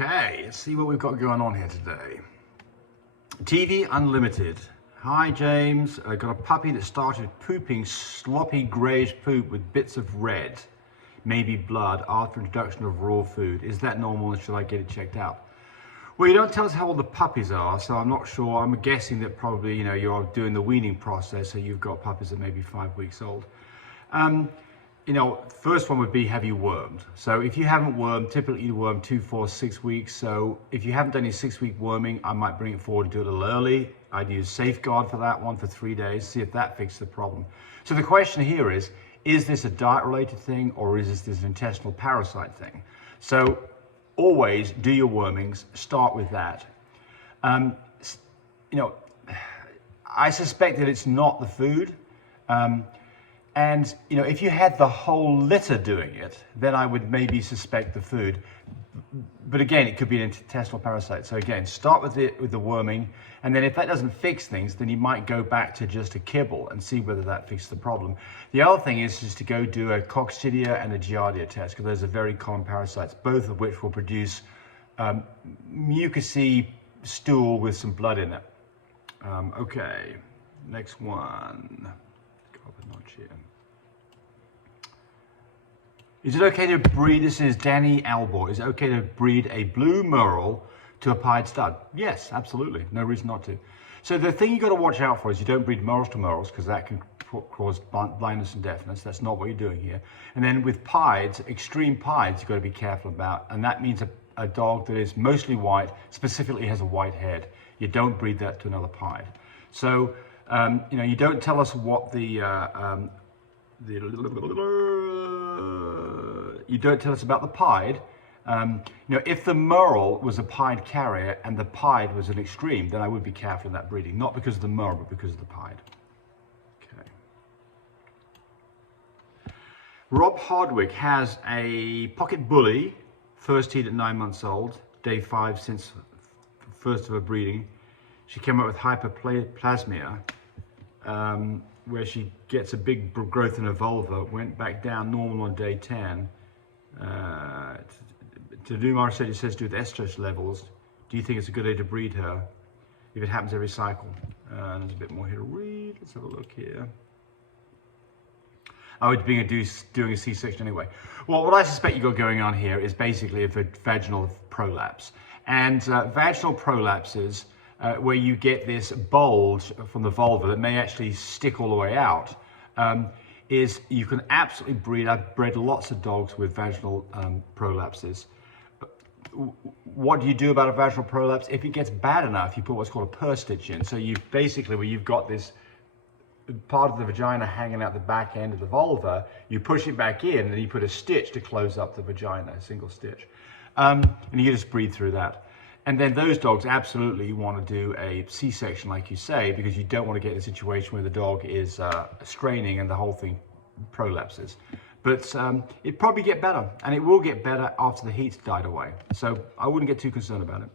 Okay, let's see what we've got going on here today. TV Unlimited. Hi James, I got a puppy that started pooping sloppy greyish poop with bits of red, maybe blood, after introduction of raw food. Is that normal and should I get it checked out? Well, you don't tell us how old the puppies are, so I'm not sure. I'm guessing that probably, you're doing the weaning process, so you've got puppies that may be 5 weeks old. First one would be, have you wormed? So if you haven't wormed, typically you worm 2, 4, 6 weeks. So if you haven't done your 6-week worming, I might bring it forward and do it a little early. I'd use Safeguard for that one for 3 days, see if that fixes the problem. So the question here is this a diet-related thing or is this an intestinal parasite thing? So always do your wormings, start with that. I suspect that it's not the food. And if you had the whole litter doing it, then I would maybe suspect the food. But again, it could be an intestinal parasite. So again, start with the worming, and then if that doesn't fix things, then you might go back to just a kibble and see whether that fixes the problem. The other thing is just to go do a coccidia and a giardia test, because those are very common parasites, both of which will produce mucousy stool with some blood in it. Okay, next one. Notch here. Is it okay to breed, this is Danny Albor, is it okay to breed a blue merle to a pied stud? Yes, absolutely, no reason not to. So the thing you got to watch out for is you don't breed merles to merles, because that can cause blindness and deafness. That's not what you're doing here. And then with pieds, extreme pieds, you've got to be careful about, and that means a dog that is mostly white, specifically has a white head. You don't breed that to another pied. So you don't tell us what you don't tell us about the pied. If the merle was a pied carrier and the pied was an extreme, then I would be careful in that breeding, not because of the merle, but because of the pied. Okay. Rob Hardwick has a pocket bully, first teed at 9 months old, day 5 since first of her breeding. She came up with hyperplasmia. Where she gets a big growth in her vulva, went back down normal on day 10. To do my research, it says to do with estrus levels. Do you think it's a good idea to breed her if it happens every cycle? There's a bit more here to read. Let's have a look here. I would be doing a C-section anyway. Well, what I suspect you've got going on here is basically a vaginal prolapse. And vaginal prolapses, where you get this bulge from the vulva that may actually stick all the way out, is you can absolutely breed. I've bred lots of dogs with vaginal prolapses. What do you do about a vaginal prolapse? If it gets bad enough, you put what's called a purse stitch in. So you basically, where you've got this part of the vagina hanging out the back end of the vulva, you push it back in and you put a stitch to close up the vagina, a single stitch. And you just breathe through that. And then those dogs absolutely want to do a C-section, like you say, because you don't want to get in a situation where the dog is straining and the whole thing prolapses. But it'd probably get better, and it will get better after the heat's died away. So I wouldn't get too concerned about it.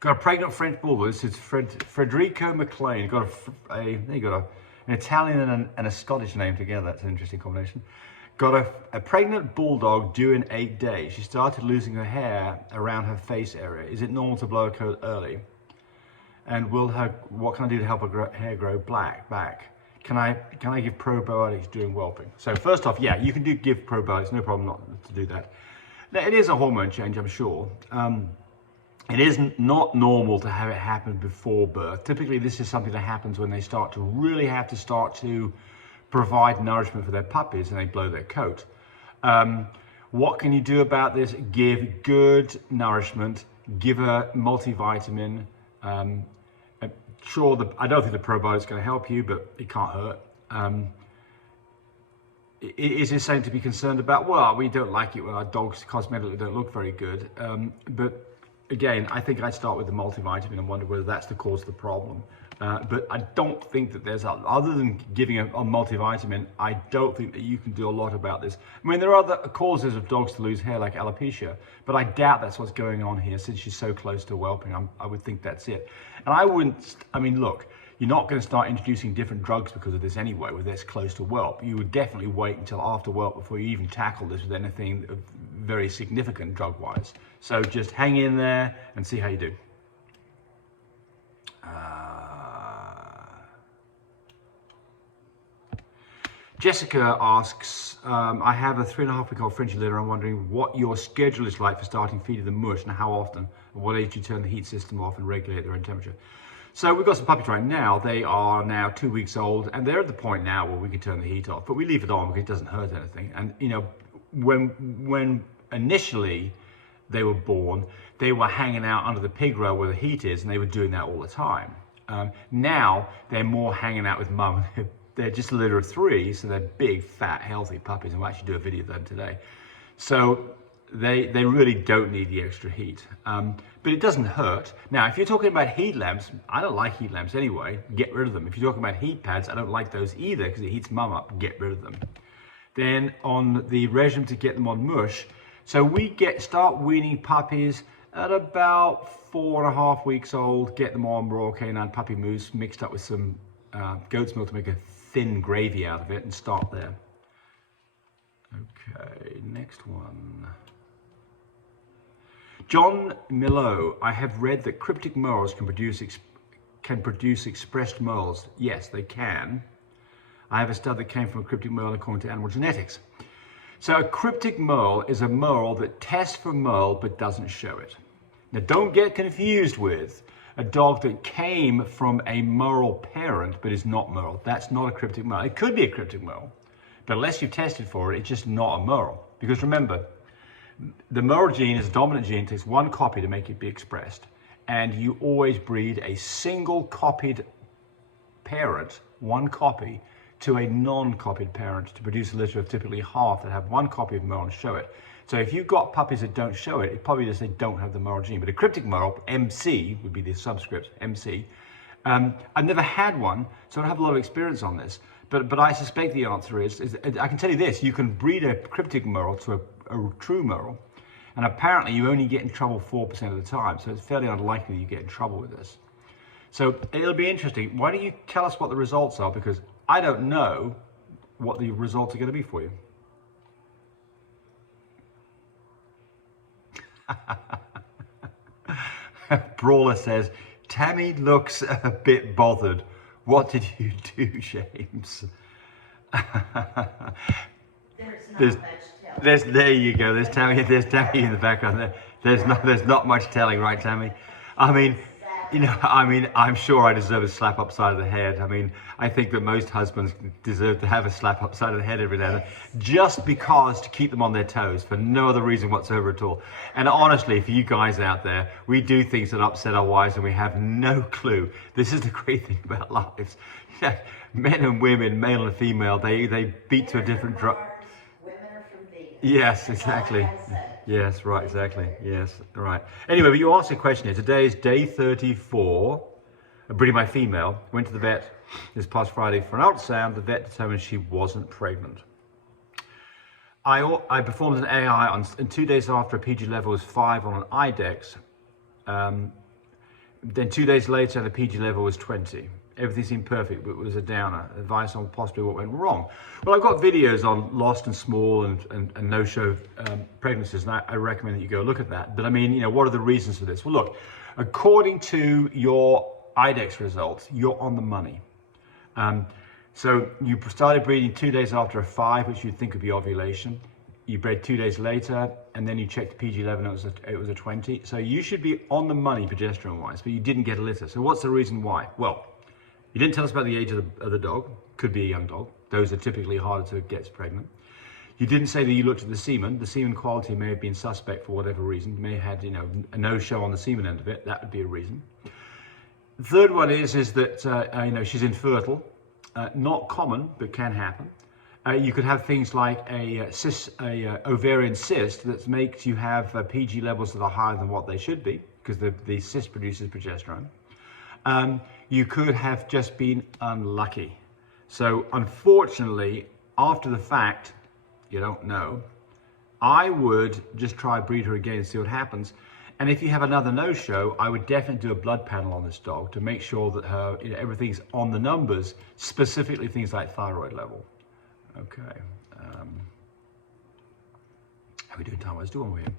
Got a pregnant French bulldog. This is Federico McLean. Got an Italian and a Scottish name together. That's an interesting combination. Got a pregnant bulldog due in 8 days. She started losing her hair around her face area. Is it normal to blow her coat early? And what can I do to help her hair grow back? Can I give probiotics during whelping? So first off, yeah, you can give probiotics, no problem not to do that. Now, it is a hormone change, I'm sure. It is not normal to have it happen before birth. Typically, this is something that happens when they start to really have to provide nourishment for their puppies and they blow their coat. What can you do about this? Give good nourishment, give a multivitamin. Sure, I don't think the probiotic is going to help you, but it can't hurt. Is it something to be concerned about? Well, we don't like it when our dogs cosmetically don't look very good. But again, I think I'd start with the multivitamin and wonder whether that's the cause of the problem. But I don't think that there's, other than giving a multivitamin, I don't think that you can do a lot about this. I mean, there are other causes of dogs to lose hair, like alopecia, but I doubt that's what's going on here since she's so close to whelping. I would think that's it. And look, you're not going to start introducing different drugs because of this anyway, with this close to whelp. You would definitely wait until after whelp before you even tackle this with anything very significant drug-wise. So just hang in there and see how you do. Jessica asks, I have a 3.5-week-old Frenchie litter. I'm wondering what your schedule is like for starting feeding them mush and how often, at what age you turn the heat system off and regulate their own temperature. So we've got some puppies right now. They are now 2 weeks old and they're at the point now where we can turn the heat off, but we leave it on because it doesn't hurt anything. And you know, when initially they were born, they were hanging out under the pig row where the heat is and they were doing that all the time. Now they're more hanging out with mum. They're just a litter of 3, so they're big, fat, healthy puppies, and we'll actually do a video of them today. So they really don't need the extra heat, but it doesn't hurt. Now, if you're talking about heat lamps, I don't like heat lamps anyway, get rid of them. If you're talking about heat pads, I don't like those either because it heats mum up, get rid of them. Then on the regimen to get them on mush, so we start weaning puppies at about 4.5 weeks old, get them on Royal Canine puppy mousse mixed up with some goat's milk to make a thin gravy out of it and start there. Okay, next one. John Milo, I have read that cryptic merles can produce expressed merles. Yes, they can. I have a stud that came from a cryptic merle according to animal genetics. So a cryptic merle is a merle that tests for merle but doesn't show it. Now don't get confused with a dog that came from a merle parent but is not merle. That's not a cryptic merle. It could be a cryptic merle, but unless you've tested for it, it's just not a merle. Because remember, the merle gene is a dominant gene. It takes 1 copy to make it be expressed. And you always breed a single copied parent, 1 copy, to a non-copied parent to produce a litter of typically half that have 1 copy of merle and show it. So if you've got puppies that don't show it, it probably just they don't have the merle gene. But a cryptic merle, MC, would be the subscript, MC. I've never had one, so I don't have a lot of experience on this. But I suspect the answer is I can tell you this, you can breed a cryptic merle to a true merle, and apparently you only get in trouble 4% of the time, so it's fairly unlikely you get in trouble with this. So it'll be interesting. Why don't you tell us what the results are, because I don't know what the results are going to be for you. Brawler says, Tammy looks a bit bothered. What did you do, James? There you go. There's Tammy in the background. There's not much telling, right, Tammy? I mean, I'm sure I deserve a slap upside of the head. I mean, I think that most husbands deserve to have a slap upside of the head every now and then, just because to keep them on their toes, for no other reason whatsoever at all. And honestly, for you guys out there, we do things that upset our wives and we have no clue. This is the great thing about lives. Men and women, male and female, they beat to a different drum. Women are from Venus. Yes, exactly. Yes, right, exactly. Yes, right. Anyway, but you asked a question here. Today is day 34. Breeding my female. Went to the vet this past Friday for an ultrasound. The vet determined she wasn't pregnant. I performed an AI and 2 days after a PG level was 5 on an IDEX. Then 2 days later, the PG level was 20. Everything seemed perfect, but it was a downer. Advice on possibly what went wrong. Well, I've got videos on lost and small and no-show pregnancies, and I recommend that you go look at that. But I mean, what are the reasons for this? Well, look, according to your IDEX results, you're on the money. So you started breeding 2 days after a 5, which you'd think would be ovulation. You bred 2 days later, and then you checked the PG11, it was a 20. So you should be on the money progesterone-wise, but you didn't get a litter. So what's the reason why? Well, you didn't tell us about the age of the dog. Could be a young dog. Those are typically harder to get pregnant. You didn't say that you looked at the semen. The semen quality may have been suspect for whatever reason. You may have had, a no-show on the semen end of it. That would be a reason. The third one is that she's infertile. Not common, but can happen. You could have things like a ovarian cyst that makes you have PG levels that are higher than what they should be, because the cyst produces progesterone. You could have just been unlucky. So unfortunately, after the fact, you don't know, I would just try breed her again and see what happens. And if you have another no-show, I would definitely do a blood panel on this dog to make sure that her, everything's on the numbers, specifically things like thyroid level. Okay. We're doing time. Let's do one more here.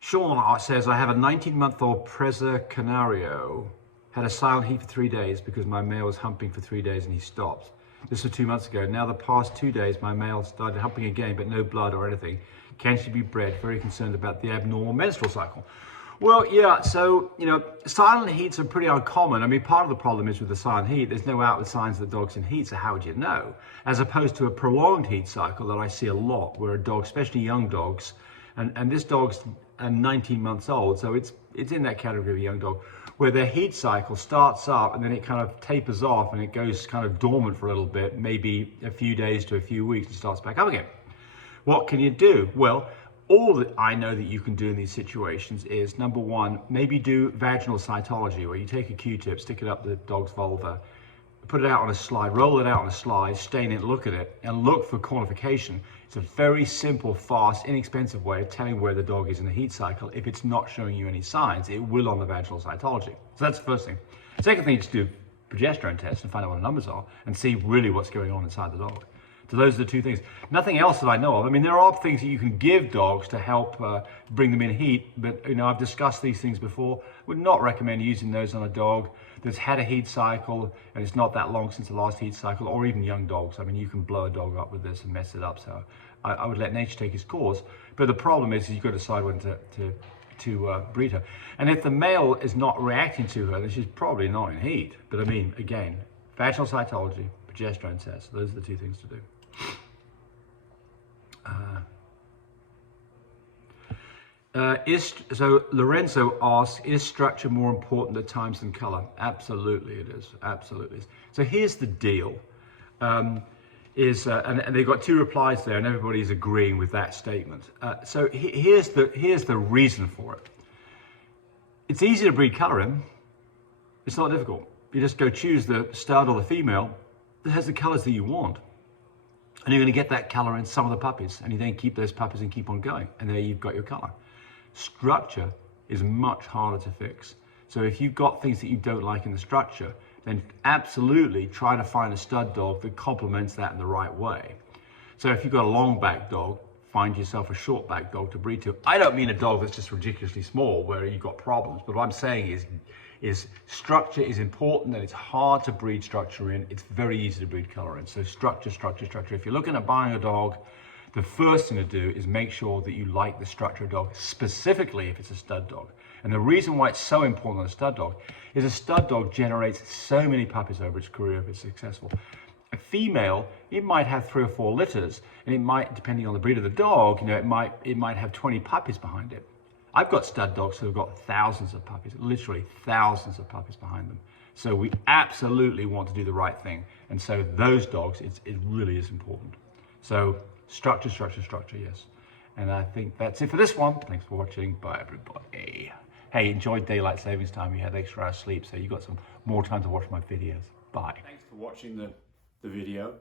Sean says, I have a 19-month-old Presa Canario. Had a silent heat for 3 days because my male was humping for 3 days and he stopped. This was 2 months ago. Now the past 2 days, my male started humping again, but no blood or anything. Can she be bred? Very concerned about the abnormal menstrual cycle. Well, yeah, so, silent heats are pretty uncommon. I mean, part of the problem is with the silent heat, there's no outward signs that the dog's in heat, so how would you know? As opposed to a prolonged heat cycle that I see a lot, where a dog, especially young dogs, and this dog's 19 months old, so it's in that category of a young dog, where their heat cycle starts up and then it kind of tapers off and it goes kind of dormant for a little bit, maybe a few days to a few weeks, and starts back up again. What can you do? Well, all that I know that you can do in these situations is, number one, maybe do vaginal cytology, where you take a Q-tip, stick it up the dog's vulva, put it out on a slide, roll it out on a slide, stain it, look at it, and look for cornification. It's a very simple, fast, inexpensive way of telling where the dog is in the heat cycle. If it's not showing you any signs, it will on the vaginal cytology. So that's the first thing. Second thing is to do progesterone tests and find out what the numbers are and see really what's going on inside the dog. So those are the two things. Nothing else that I know of. I mean, there are things that you can give dogs to help bring them in heat, but I've discussed these things before. Would not recommend using those on a dog that's had a heat cycle and it's not that long since the last heat cycle, or even young dogs. I mean, you can blow a dog up with this and mess it up. So I would let nature take its course. But the problem is you've got to decide when to breed her. And if the male is not reacting to her, then she's probably not in heat. But I mean, again, vaginal cytology, progesterone tests, those are the two things to do. So Lorenzo asks, is structure more important at times than color? Absolutely it is, absolutely. So here's the deal, and they've got two replies there and everybody's agreeing with that statement. So here's the reason for it. It's easy to breed color in, it's not difficult. You just go choose the stud or the female that has the colors that you want. And you're going to get that color in some of the puppies, and you then keep those puppies and keep on going, and there you've got your color. Structure is much harder to fix. So if you've got things that you don't like in the structure, then absolutely try to find a stud dog that complements that in the right way. So if you've got a long back dog, find yourself a short back dog to breed to. I don't mean a dog that's just ridiculously small where you've got problems, but what I'm saying is structure is important, and it's hard to breed structure in. It's very easy to breed color in. So structure. If you're looking at buying a dog, the first thing to do is make sure that you like the structure of dog, specifically if it's a stud dog. And the reason why it's so important on a stud dog is a stud dog generates so many puppies over its career if it's successful. A female, it might have 3 or 4 litters, and it might, depending on the breed of the dog, it might have 20 puppies behind it. I've got stud dogs who've got thousands of puppies, literally thousands of puppies behind them. So we absolutely want to do the right thing. And so those dogs, it really is important. So structure, yes. And I think that's it for this one. Thanks for watching. Bye, everybody. Hey, enjoy daylight savings time. You had extra hours sleep, so you got some more time to watch my videos. Bye. Thanks for watching the video.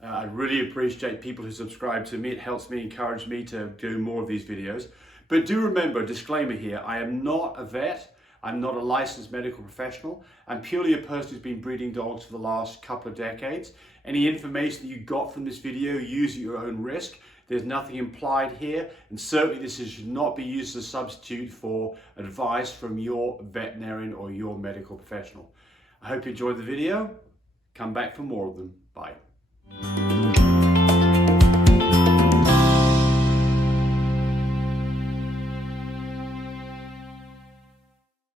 I really appreciate people who subscribe to me. It helps me, encourage me to do more of these videos. But do remember, disclaimer here, I am not a vet. I'm not a licensed medical professional. I'm purely a person who's been breeding dogs for the last couple of decades. Any information that you got from this video, use at your own risk. There's nothing implied here, and certainly this should not be used as a substitute for advice from your veterinarian or your medical professional. I hope you enjoyed the video. Come back for more of them. Bye.